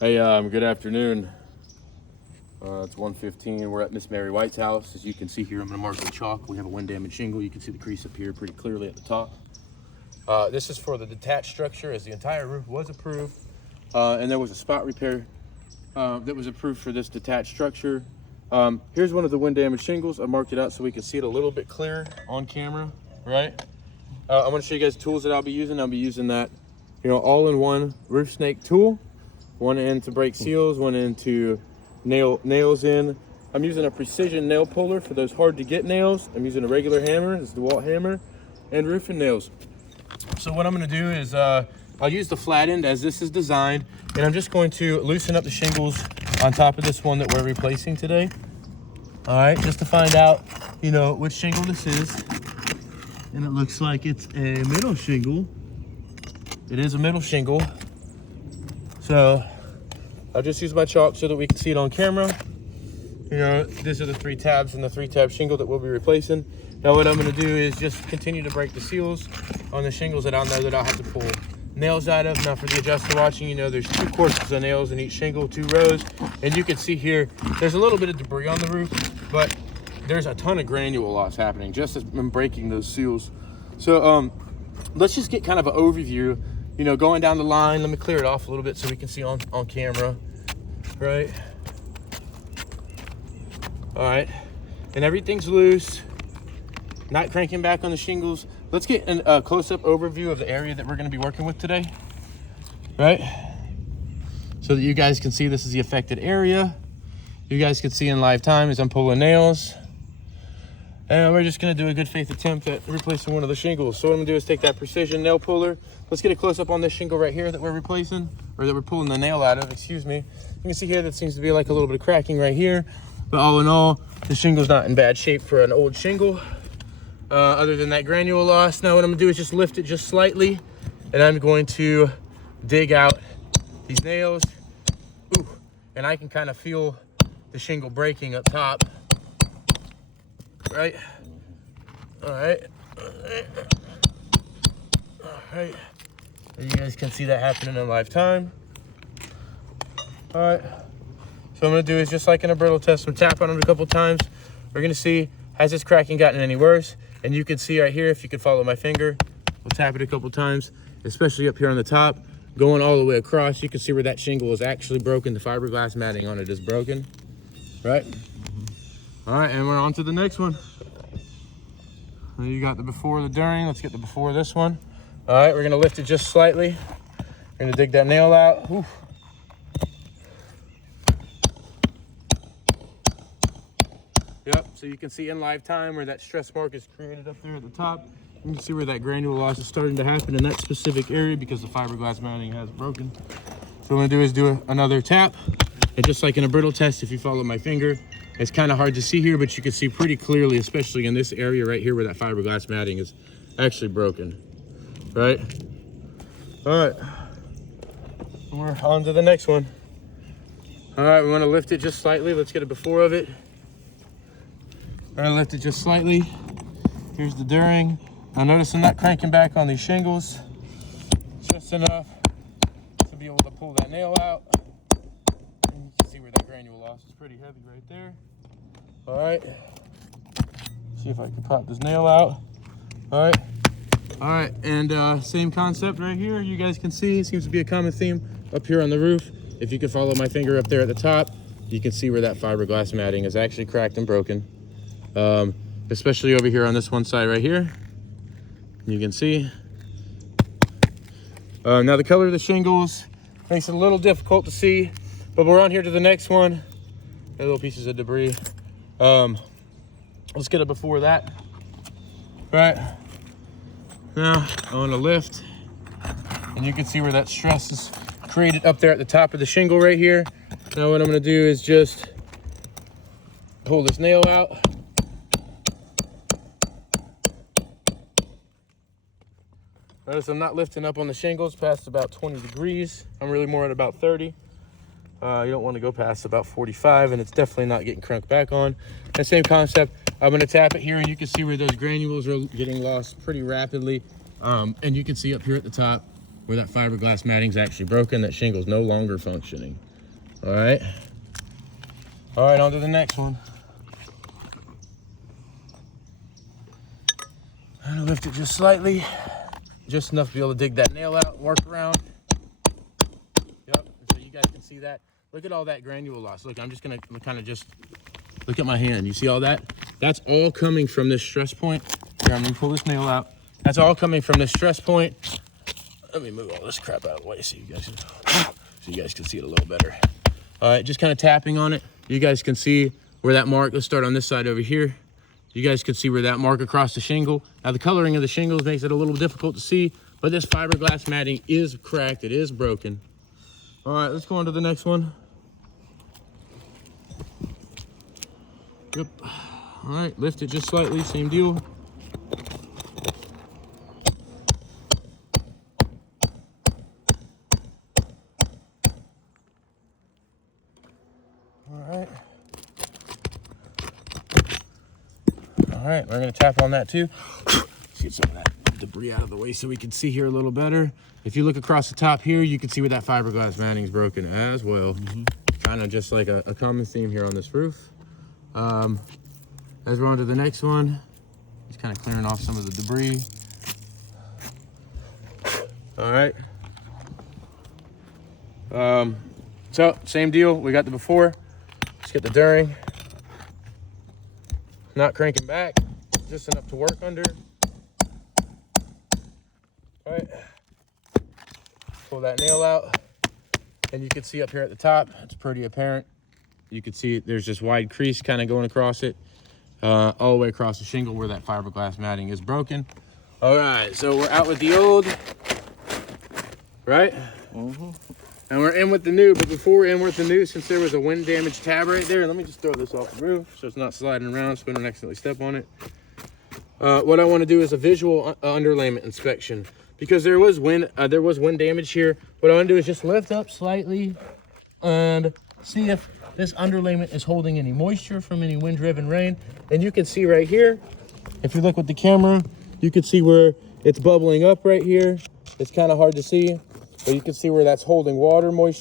Hey, good afternoon. It's 1:15. We're at Miss Mary White's house. As you can see here, I'm going to mark with chalk. We have a wind damaged shingle. You can see the crease up here pretty clearly at the top. This is for the detached structure, as the entire roof was approved. And there was a spot repair that was approved for this detached structure. Here's one of the wind damaged shingles. I marked it out so we can see it a little bit clearer on camera, right? I'm going to show you guys the tools that I'll be using. I'll be using that, all-in-one roof snake tool. One end to break seals, one end to nails in. I'm using a precision nail puller for those hard to get nails. I'm using a regular hammer, this DeWalt hammer, and roofing nails. So what I'm gonna do is I'll use the flat end as this is designed, and I'm just going to loosen up the shingles on top of this one that we're replacing today. All right, just to find out, which shingle this is. And it looks like it's a middle shingle. It is a middle shingle. So I'll just use my chalk so that we can see it on camera. These are the 3 tabs and the 3-tab shingle that we'll be replacing. Now what I'm gonna do is just continue to break the seals on the shingles that I'll know that I'll have to pull nails out of. Now for the adjuster watching, there's 2 courses of nails in each shingle, 2 rows. And you can see here, there's a little bit of debris on the roof, but there's a ton of granule loss happening just as I'm breaking those seals. So let's just get kind of an overview. Going down the line. Let me clear it off a little bit so we can see on camera, right? All right, and everything's loose, not cranking back on the shingles. Let's get a close-up overview of the area that we're gonna be working with today, right? So that you guys can see this is the affected area. You guys can see in live time as I'm pulling nails. And we're just gonna do a good faith attempt at replacing one of the shingles. So what I'm gonna do is take that precision nail puller. Let's get a close up on this shingle right here that we're replacing, or that we're pulling the nail out of, excuse me. You can see here that seems to be like a little bit of cracking right here. But all in all, the shingle's not in bad shape for an old shingle. Other than that granule loss. Now what I'm gonna do is just lift it just slightly, and I'm going to dig out these nails. Ooh, and I can kind of feel the shingle breaking up top. Right? All right. And you guys can see that happening in live time. All right. So what I'm gonna do is just like in a brittle test, I'm tap on it a couple times. We're gonna see, has this cracking gotten any worse? And you can see right here, if you could follow my finger, we'll tap it a couple times, especially up here on the top, going all the way across. You can see where that shingle is actually broken. The fiberglass matting on it is broken, right? All right, and we're on to the next one. You got the before, the during. Let's get the before this one. All right, we're gonna lift it just slightly. We're gonna dig that nail out. Ooh. Yep, so you can see in live time where that stress mark is created up there at the top. You can see where that granule loss is starting to happen in that specific area because the fiberglass mounting has broken. So what I'm gonna do is do another tap. And just like in a brittle test, if you follow my finger, it's kind of hard to see here, but you can see pretty clearly, especially in this area right here where that fiberglass matting is actually broken, right? All right, and we're on to the next one. All right, we want to lift it just slightly. Let's get a before of it. All right, lift it just slightly. Here's the during. Now notice I'm not cranking back on these shingles. Just enough to be able to pull that nail out. And you can see where that granule loss is pretty heavy right there. All right, see if I can pop this nail out. All right, and same concept right here. You guys can see, it seems to be a common theme up here on the roof. If you can follow my finger up there at the top, you can see where that fiberglass matting is actually cracked and broken. Especially over here on this one side right here. You can see. Now the color of the shingles makes it a little difficult to see, but we're on here to the next one. Little pieces of debris. Let's get it before that. Right. Now I want to lift, and you can see where that stress is created up there at the top of the shingle right here. Now what I'm going to do is just pull this nail out. Notice I'm not lifting up on the shingles past about 20 degrees. I'm really more at about 30. You don't want to go past about 45, and it's definitely not getting crunked back on. And same concept, I'm going to tap it here, and you can see where those granules are getting lost pretty rapidly. And you can see up here at the top where that fiberglass matting's actually broken. That shingle's no longer functioning. All right. All right, on to the next one. I'm gonna lift it just slightly, just enough to be able to dig that nail out, work around. Yep, so you guys can see that. Look at all that granule loss. Look, I'm just gonna kind of just look at my hand. You see all that? That's all coming from this stress point. Here, I'm gonna pull this nail out. That's all coming from this stress point. Let me move all this crap out of the way so you guys can see it a little better. All right, just kind of tapping on it. You guys can see where that mark, let's start on this side over here. You guys can see where that mark across the shingle. Now the coloring of the shingles makes it a little difficult to see, but this fiberglass matting is cracked, it is broken. All right, let's go on to the next one. Yep. All right, lift it just slightly, same deal. All right, we're gonna tap on that too. Let's get some of that debris out of the way so we can see here a little better. If you look across the top here, you can see where that fiberglass matting is broken as well. Kind of just like a common theme here on this roof. As we're on to the next one, just kind of clearing off some of the debris. All right. So same deal, we got the before. Let's get the during. Not cranking back, just enough to work under. All right, pull that nail out, and you can see up here at the top, it's pretty apparent. You can see there's this wide crease kind of going across it, all the way across the shingle where that fiberglass matting is broken. All right, so we're out with the old, right? And we're in with the new, but before we're in with the new, since there was a wind damage tab right there, let me just throw this off the roof so it's not sliding around so we don't accidentally step on it. What I want to do is a visual underlayment inspection because there was wind damage here. What I want to do is just lift up slightly and see if this underlayment is holding any moisture from any wind-driven rain. And you can see right here, if you look with the camera, you can see where it's bubbling up right here. It's kind of hard to see. But you can see where that's holding water moisture.